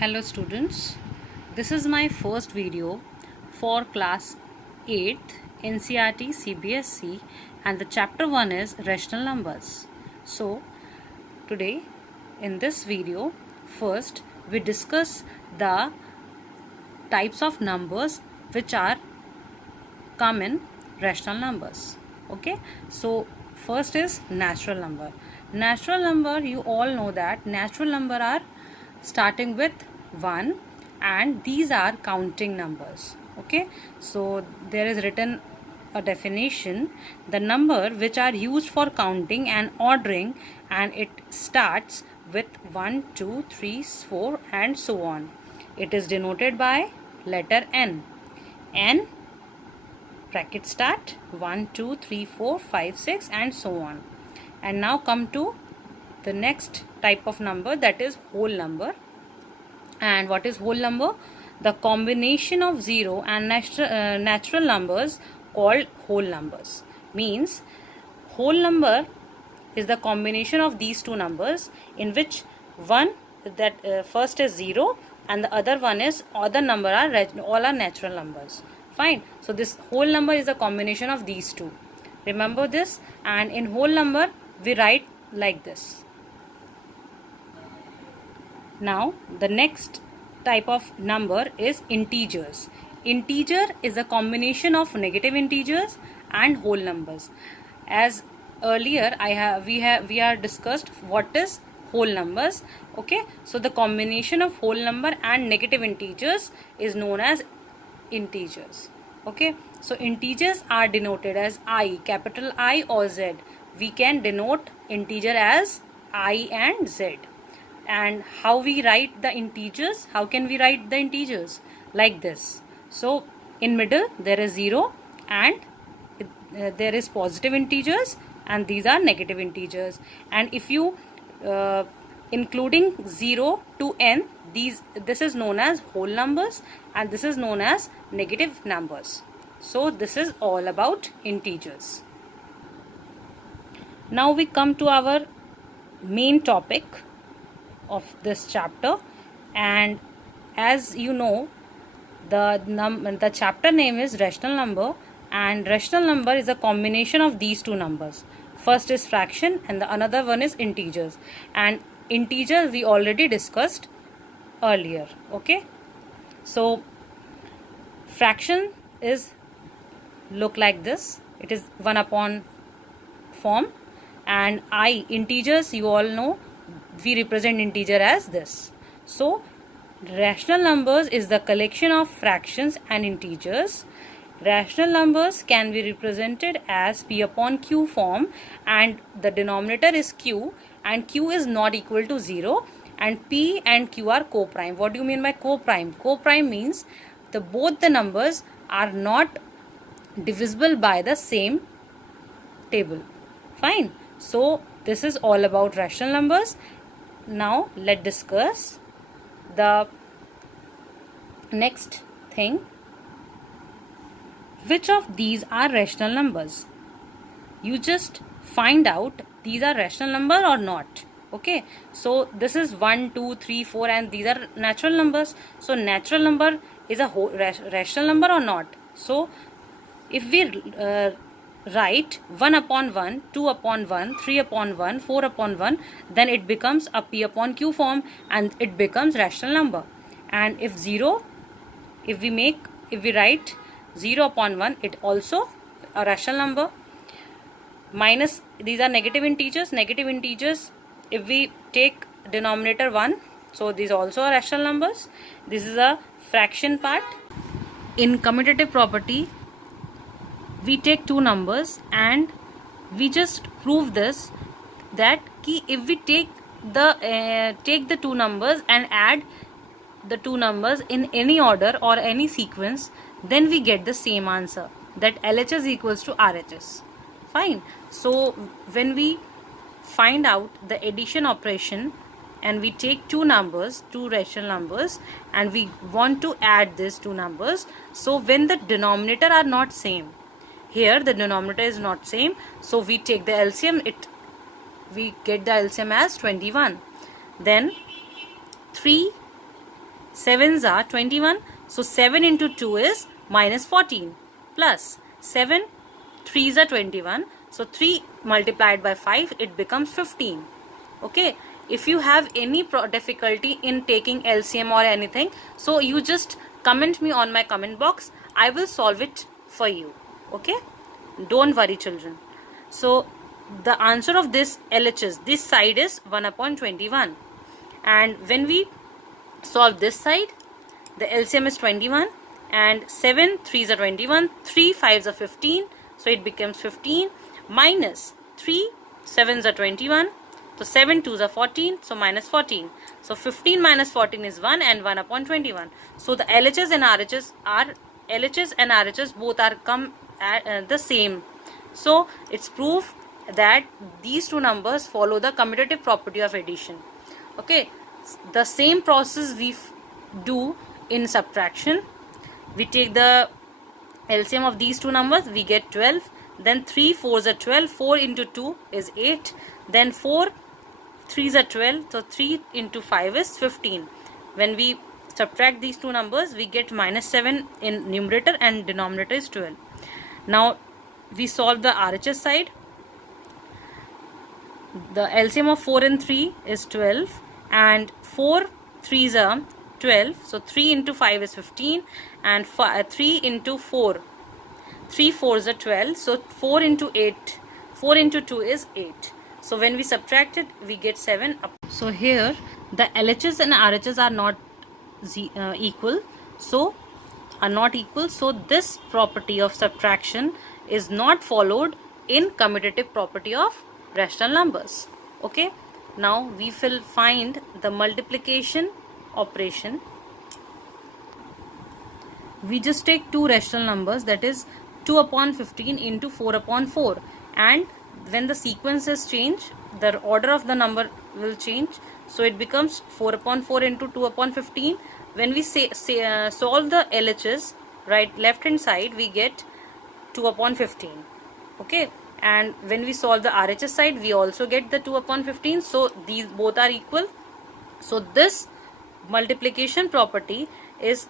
Hello students, this is my first video for class 8th NCERT CBSE and the chapter 1 is rational numbers. So today in this video first we discuss the types of numbers which are come in rational numbers. Okay, so first is natural number. Natural number, you all know that natural number are starting with 1 and these are counting numbers. Okay, so there is written a definition: the number which are used for counting and ordering, and it starts with 1 2 3 4 and so on. It is denoted by letter n. N bracket start 1 2 3 4 5 6 and so on. And now come to the next type of number, that is whole number. And what is whole number? The combination of 0 and natural numbers called whole numbers. Means whole number is the combination of these two numbers in which one that first is 0 and the other one is other number are all are natural numbers. Fine. So this whole number is a combination of these two. Remember this. And in whole number we write like this. Now the next type of number is integers. Integer is a combination of negative integers and whole numbers. As earlier we are discussed what is whole numbers. Okay, so the combination of whole number and negative integers is known as integers. Okay, so integers are denoted as I, capital I or Z. We can denote integer as I and Z. And how we write the integers? How can we write the integers? Like this. So in middle there is 0 and there is positive integers and these are negative integers. And if you including 0 to n, this is known as whole numbers and this is known as negative numbers. So this is all about integers. Now we come to our main topic of this chapter, and as you know, the chapter name is rational number, and rational number is a combination of these two numbers. First is fraction and the another one is integers, and integers we already discussed earlier. Okay, so fraction is look like this. It is 1 upon form, and integers you all know we represent integer as this. So rational numbers is the collection of fractions and integers. Rational numbers can be represented as p upon q form, and the denominator is q and q is not equal to 0, and p and q are co-prime. What do you mean by co-prime? Co-prime means both the numbers are not divisible by the same table. Fine. So this is all about rational numbers. Now let's discuss the next thing. Which of these are rational numbers? You just find out these are rational number or not. Okay, so this is 1 2 3 4 and these are natural numbers. So natural number is a rational number or not? So if we write 1 upon 1, 2 upon 1, 3 upon 1, 4 upon 1, then it becomes a p upon q form and it becomes rational number. And if we write 0 upon 1, it also a rational number. Minus, these are negative integers. Negative integers, if we take denominator 1, so these also are rational numbers. This is a fraction part. In commutative property, we take two numbers and we just prove this, that if we take the two numbers and add the two numbers in any order or any sequence, then we get the same answer, that LHS equals to RHS. Fine. So when we find out the addition operation and we take two rational numbers, and we want to add these two numbers, so when the denominator are not same, here the denominator is not same, so we take the LCM, we get the LCM as 21. Then 3 7s are 21. So 7 into 2 is minus 14. Plus 7 3s are 21. So 3 multiplied by 5, it becomes 15. Okay. If you have any difficulty in taking LCM or anything, so you just comment me on my comment box. I will solve it for you. Okay. Don't worry, children. So the answer of this LHS, this side is 1 upon 21. And when we solve this side, the LCM is 21, and 7 3s are 21, 3 5s are 15, so it becomes 15, minus 3 7s are 21, so 7 2s are 14, so minus 14. So 15 minus 14 is 1, and 1 upon 21. So the LHS and RHS both are come at the same. So it's proof that these two numbers follow the commutative property of addition. Okay, the same process we do in subtraction. We take the LCM of these two numbers, we get 12. Then 3 4s are 12. 4 into 2 is 8. Then 4 3s are 12. So 3 into 5 is 15. When we subtract these two numbers, we get minus 7 in numerator and denominator is 12. Now we solve the RHS side. The LCM of 4 and 3 is 12, and 4 3s are 12. So 3 into 5 is 15, and 3 into 4, 3 4s are 12. So 4 into 2 is 8. So when we subtract it, we get 7. So here the LHS and RHS are not equal. So this property of subtraction is not followed in commutative property of rational numbers. Okay, now we will find the multiplication operation. We just take two rational numbers, that is 2 upon 15 into 4 upon 4, and when the sequences change, the order of the number will change. So it becomes 4 upon 4 into 2 upon 15. When we solve the LHS, left hand side, we get 2 upon 15. Okay, and when we solve the RHS side, we also get the 2 upon 15. So these both are equal. So this multiplication property is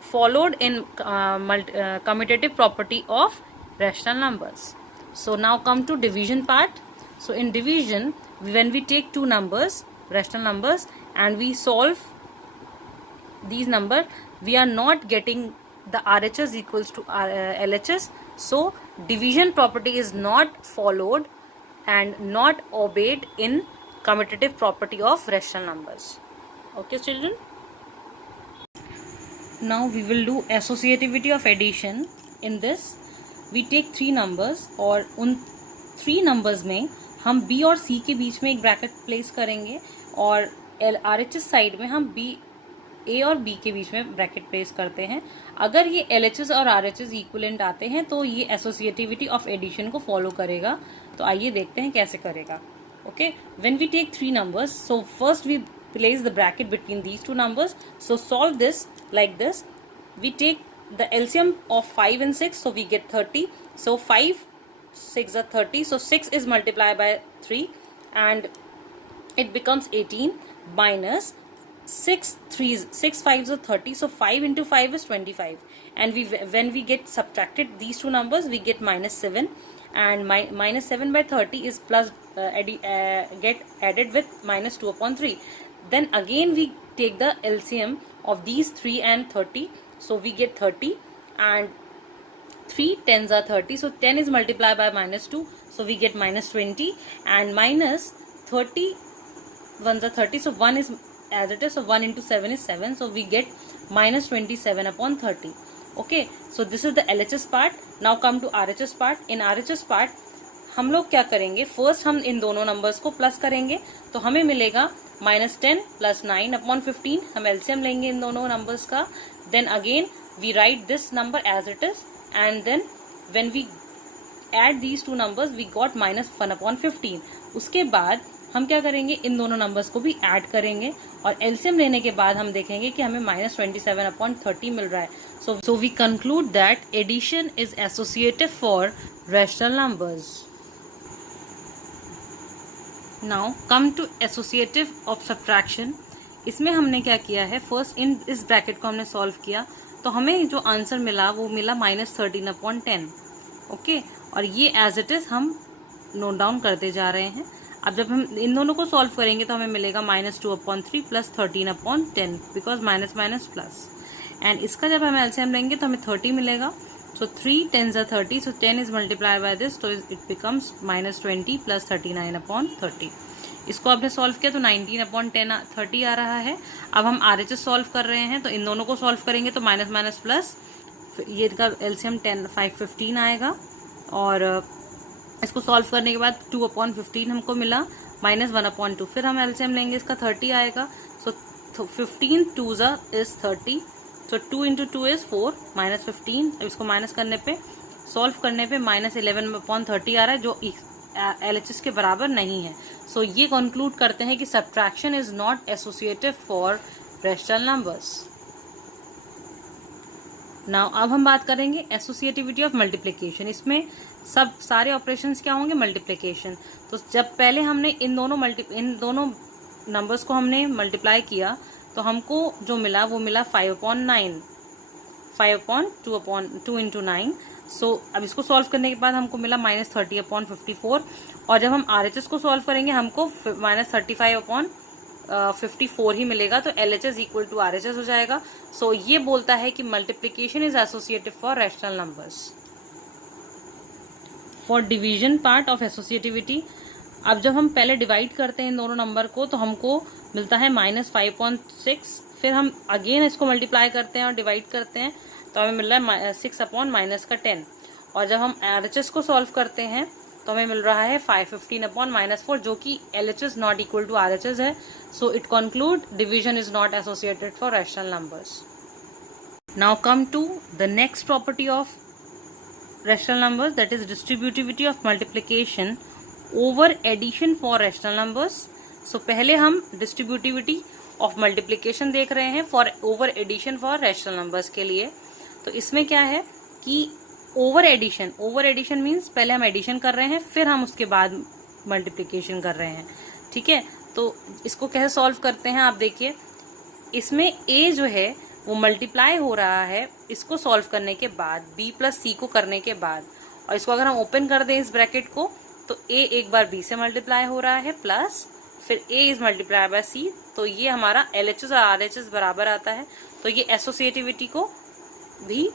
followed in commutative property of rational numbers. So now come to division part. So in division, when we take two numbers, rational numbers, and we solve these numbers, we are not getting the RHS equals to LHS. So division property is not followed and not obeyed in commutative property of rational numbers. Okay, children. Now we will do associativity of addition. In this, we take three numbers, और उन three numbers में हम B और C के बीच में एक bracket place करेंगे, और RHS साइड में हम A और B के बीच में ब्रैकेट प्लेस करते हैं. अगर ये LHS और RHS इक्विवेलेंट आते हैं तो ये एसोसिएटिविटी ऑफ एडिशन को फॉलो करेगा. तो आइए देखते हैं कैसे करेगा. Okay, when we take three numbers, so first we place the bracket between these two numbers. So solve this like this. We take the LCM of 5 and 6, so we get 30. So 5 6 are 30, so 6 is multiplied by 3 and it becomes 18, minus 6 5s are 30, so 5 into 5 is 25, and when we get subtracted these two numbers, we get minus 7, and minus 7 by 30 is plus get added with minus 2 upon 3. Then again we take the LCM of these 3 and 30, so we get 30, and 3 10s are 30, so 10 is multiplied by minus 2, so we get minus 20, and minus 30 1s are 30, so 1 is as it is, so 1 into 7 is 7, so we get minus 27 upon 30. Okay, so this is the LHS part. Now come to RHS part. In RHS part हम लोग क्या करेंगे, first हम इन दोनों numbers को plus करेंगे, तो हमें मिलेगा माइनस 10 प्लस 9 अपॉन 15. हम एलसीएम लेंगे इन दोनों नंबर्स का. Then again we write this number as it is, and then when we add these two numbers we got minus 1 upon 15. उसके बाद हम क्या करेंगे, इन दोनों नंबर्स को भी ऐड करेंगे, और एलसीएम लेने के बाद हम देखेंगे कि हमें माइनस 27 अपॉन 30 मिल रहा है. So we conclude that addition is associative for rational numbers. Now come to associative of subtraction. इसमें हमने क्या किया है, फर्स्ट इन इस ब्रैकेट को हमने सॉल्व किया तो हमें जो आंसर मिला वो मिला -13/10। ओके, और ये एज इट इज हम नोट डाउन करते जा रहे हैं। अब जब हम इन दोनों को सॉल्व करेंगे तो हमें मिलेगा -2/3 + 13/10 because minus minus plus. And इसका जब हम एलसीएम लेंगे तो हमें 30 मिलेगा। सो 3 10s are 30, so 10 is multiplied by this, so it becomes -20 + 39/30। इसको आपने सॉल्व किया तो 19/10 आ रहा है। अब हम RHS सॉल्व कर रहे हैं तो इन दोनों को सॉल्व करेंगे तो माइनस माइनस प्लस, ये इसका एलसीएम 515 आएगा। और इसको सॉल्व करने के बाद 2/15 हमको मिला, -1/2। फिर हम एलसीएम लेंगे, इसका 30 आएगा। सो 15 2s is 30, सो 2 × 2 is 4, -15। अब इसको माइनस करने पे, सॉल्व करने पे -11/30 आ रहा है, जो LHS के बराबर नहीं है। सो ये कंक्लूड करते हैं कि subtraction is not associative for rational numbers. Now अब हम बात करेंगे एसोसिएटिविटी ऑफ मल्टीप्लिकेशन। इसमें सब सारे ऑपरेशंस क्या होंगे, मल्टीप्लिकेशन। तो जब पहले हमने इन दोनों नंबर्स को हमने मल्टीप्लाई किया तो हमको जो मिला वो मिला 5/9, 5/2 × 9। सो अब इसको सॉल्व करने के बाद हमको मिला -30/54। और जब हम RHS को सॉल्व करेंगे हमको -35/54 ही मिलेगा, तो LHS = RHS हो जाएगा। सो ये बोलता है कि multiplication is associative for rational numbers. For division part of associativity, अब जब हम पहले डिवाइड करते हैं इन दोनों नंबर को तो हमको मिलता है -5.6। फिर हम अगेन इसको मल्टीप्लाई करते हैं और डिवाइड करते हैं तो हमें मिल रहा है 6/-10। और जब हम RHS को सॉल्व करते हैं तो हमें मिल रहा है 515/-4, जो कि LHS not equal to RHS है। So it conclude division is not associated for rational numbers. Now come to the next property of rational numbers, that is distributivity of multiplication over addition for rational numbers. So पहले हम distributivity of multiplication देख रहे हैं for over addition for rational numbers के लिए। तो इसमें क्या है कि ओवर एडिशन मीन्स पहले हम एडिशन कर रहे हैं फिर हम उसके बाद मल्टीप्लिकेशन कर रहे हैं। ठीक है, तो इसको कैसे सॉल्व करते हैं आप देखिए। इसमें a जो है वो मल्टीप्लाई हो रहा है इसको सॉल्व करने के बाद, b + c को करने के बाद। और इसको अगर हम ओपन कर दें इस ब्रैकेट को तो a एक बार b से मल्टीप्लाई हो रहा है प्लस फिर a is multiply by c, तो ये हमारा LHS और RHS बराबर आता है। तो ये एसोसिएटिविटी को भी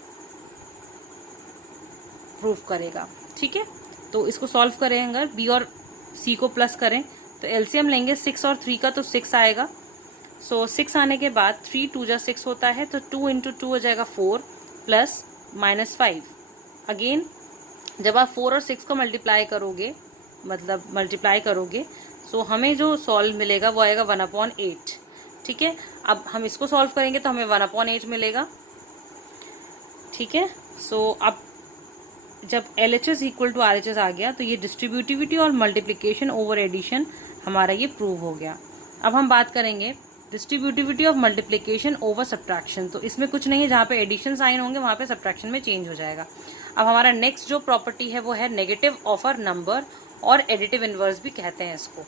प्रूव करेगा। ठीक है, तो इसको सॉल्व करें, अगर b और c को प्लस करें तो एलसीएम लेंगे 6 और 3 का तो 6 आएगा। सो 6 आने के बाद 3 2 जा 6 होता है, तो 2 × 2 हो जाएगा 4 प्लस -5। अगेन जब आप 4 और 6 को मल्टीप्लाई करोगे सो हमें जो सॉल्व मिलेगा वो आएगा 1/8। ठीक है, अब हम इसको सॉल्व करेंगे तो हमें 1/8 मिलेगा। ठीक है, सो अब जब LHS = RHS आ गया तो ये डिस्ट्रीब्यूटिविटी और मल्टीप्लिकेशन ओवर एडिशन हमारा ये प्रूव हो गया। अब हम बात करेंगे distributivity of multiplication over subtraction. तो इसमें कुछ नहीं है, जहाँ पे एडिशन साइन होंगे वहाँ पे सब्ट्रैक्शन में चेंज हो जाएगा। अब हमारा नेक्स्ट जो प्रॉपर्टी है वो है नेगेटिव ऑफ अ नंबर, और एडिटिव इनवर्स भी कहते हैं इसको।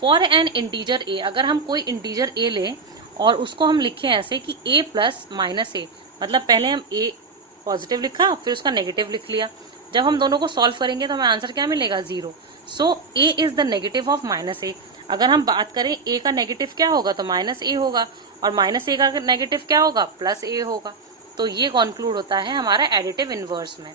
फॉर एन इंटीजर a, अगर हम कोई इंटीजर a लें और उसको हम लिखें ऐसे कि a + -a, मतलब पहले हम a पॉजिटिव लिखा फिर उसका नेगेटिव लिख लिया। जब हम दोनों को सॉल्व करेंगे तो हमें आंसर क्या मिलेगा, 0। सो a is the negative of -a। अगर हम बात करें a का नेगेटिव क्या होगा तो -a होगा, और -a का नेगेटिव क्या होगा, +a होगा। तो ये कंक्लूड होता है हमारा एडिटिव इनवर्स में।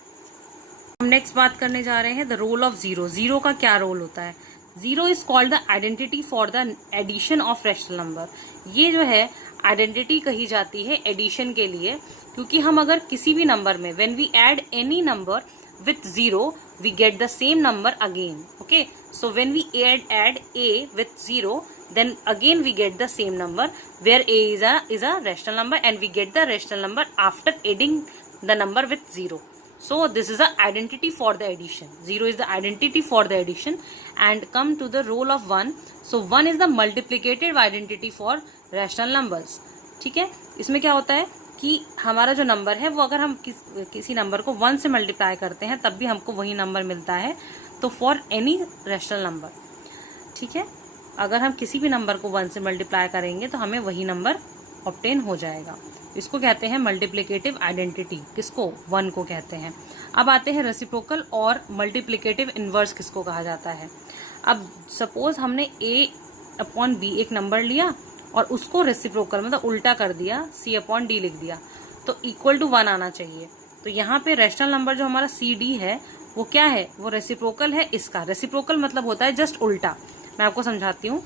हम नेक्स्ट बात करने जा रहे हैं द रोल ऑफ 0। 0 का क्या रोल होता है। 0 is called the identity for the addition of rational number. ये जो है आइडेंटिटी कही जाती है एडिशन के लिए, क्योंकि हम अगर किसी भी नंबर में when we add any number with 0 we get the same number again. Okay, so when we add a with 0 then again we get the same number, where a is a rational number and we get the rational number after adding the number with 0. So this is the identity for the addition. 0 is the identity for the addition. And come to the role of 1. So 1 is the multiplicative identity for rational numbers. ठीक है, इसमें क्या होता है कि हमारा जो number है वो अगर हम किसी नंबर को 1 से मल्टीप्लाई करते हैं तब भी हमको वही नंबर मिलता है, तो फॉर एनी रैशनल नंबर। ठीक है, अगर हम किसी भी नंबर को 1 से मल्टीप्लाई करेंगे तो हमें वही नंबर ऑब्टेन हो जाएगा। इसको कहते हैं मल्टीप्लिकेटिव आइडेंटिटी। किसको? 1 को कहते हैं। अब आते हैं रेसिप्रोकल और मल्टीप्लिकेटिव इनवर्स किसको कहा जाता है। अब सपोज हमने a/b एक नंबर लिया और उसको रेसिप्रोकल मतलब उल्टा कर दिया, c/d लिख दिया, तो इक्वल टू 1 आना चाहिए। तो यहाँ पे रैशनल नंबर जो हमारा cd है वो क्या है? वो रेसिप्रोकल है इसका। रेसिप्रोकल मतलब होता है जस्ट उल्टा। मैं आपको समझाती हूँ।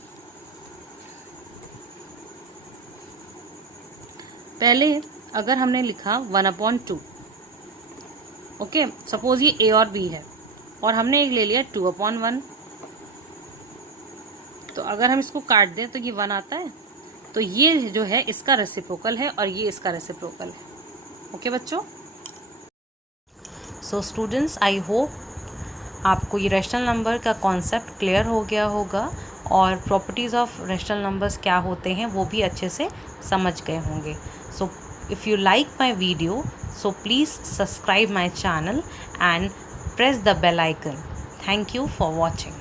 पहले अगर हमने लिखा 1/2, ओके, सपोज ये a और b है और हमने एक ले लिया 2/1, तो अगर हम इसको काट दें तो ये 1 आता है। तो ये जो है इसका रेसिप्रोकल है और ये इसका रेसिप्रोकल है। ओके बच्चों, सो स्टूडेंट्स, आई होप आपको ये रैशनल नंबर का कॉन्सेप्ट क्लियर हो गया होगा और प्रॉपर्टीज़ ऑफ रैशनल नंबर्स क्या होते हैं वो भी अच्छे से समझ गए होंगे। So if you like my video, so please subscribe my channel and press the bell icon. Thank you for watching.